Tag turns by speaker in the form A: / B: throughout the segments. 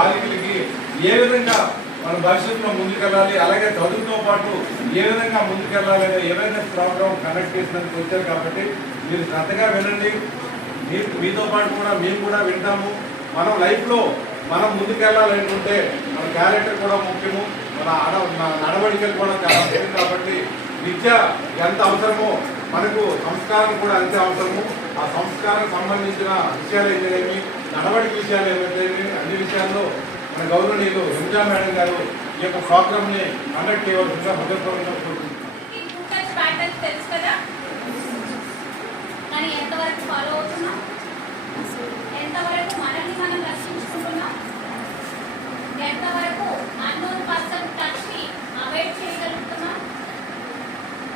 A: బాలికలకి ఏ విధంగా మన భవిష్యత్తులో ముందుకెళ్ళాలి అలాగే చదువుతో పాటు ఏ విధంగా ముందుకెళ్ళాలి అనే అవేర్నెస్ ప్రోగ్రామ్ కండక్ట్ చేసినందుకు వచ్చారు కాబట్టి మీరు శ్రద్ధగా వినండి. మీరు మీతో పాటు కూడా మేము కూడా వింటాము. మనం లైఫ్లో మనం ముందుకెళ్ళాలనుకుంటే మన క్యారెక్టర్ కూడా ముఖ్యము. మన ఆడ నడవడికలు కూడా చాలా ముఖ్యం కాబట్టి విద్య ఎంత అవసరమో మనకు సంస్కారం కూడా అంతే అవసరము. ఆ సంస్కారం సంబంధించిన విషయాలు ఏమైనా నడవడిక విషయాలు ఏమైతే అన్ని మన గౌరవనీయులు హింజా మేడం గారు ఈ యొక్క ప్రోగ్రామ్ని కండక్ట్ చేయవలసిందిగా హృదయపూర్వకంగా కోరుకుంటున్నాను.
B: ఎంతవరకు ఫాలో అవుతున్నాం? ఎంతవరకు మనల్ని మనం రక్షించుకుంటున్నాం? ఎంతవరకు అన్నోన్ పర్సన్ టచ్ని అవాయిడ్ చేయగలుగుతున్నాం?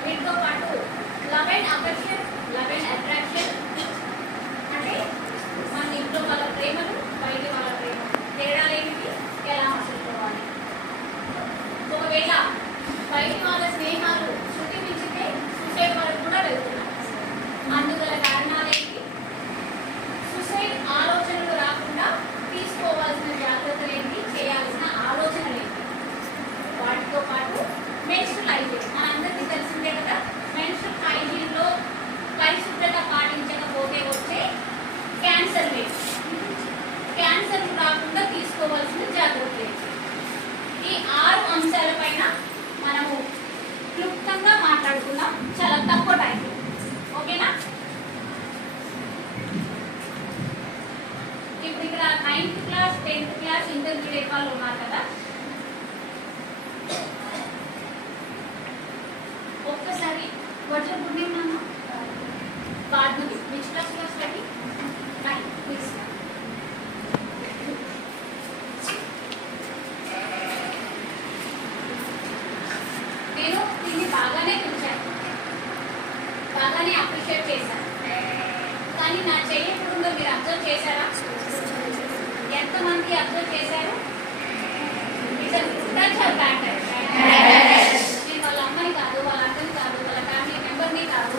B: వీటితో పాటు love and affection cancer cancer రాకుండా తీసుకోవాల్సిన జాగ్రత్తలు. ఈ ఆరు అంశాలపైన మనము క్లుప్తంగా మాట్లాడుకున్నాం చాలా తక్కువ టైంలో ఓకేనా? ఇప్పుడు ఇక్కడ ninth class tenth class intermediate వాళ్ళు ఉన్నారు కదా. ఒక్కసారి వాట్సాప్ గుడ్ నాన్న బాధ్మతి విచ్ క్లాస్ క్లాస్ రెడీ బాగానే అప్రిషియేట్ చేశారు. కానీ నా చేయకముందు మీరు అబ్జర్వ్ చేశారా? ఎంతమంది అబ్జర్వ్ చేశారు? నేను వాళ్ళ అమ్మాయి కాదు వాళ్ళ అక్కని కాదు వాళ్ళ ఫ్యామిలీ మెంబర్ని కాదు.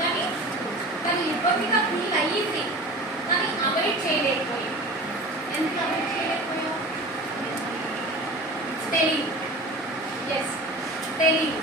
B: కానీ కానీ ఇబ్బందిగా ఫీల్ అయ్యింది. కానీ అవాయిడ్ చేయలేకపోయాం. ఎందుకు అవాయిడ్ చేయలేకపోయాం? తెలియదు. ఎస్ తెలియదు.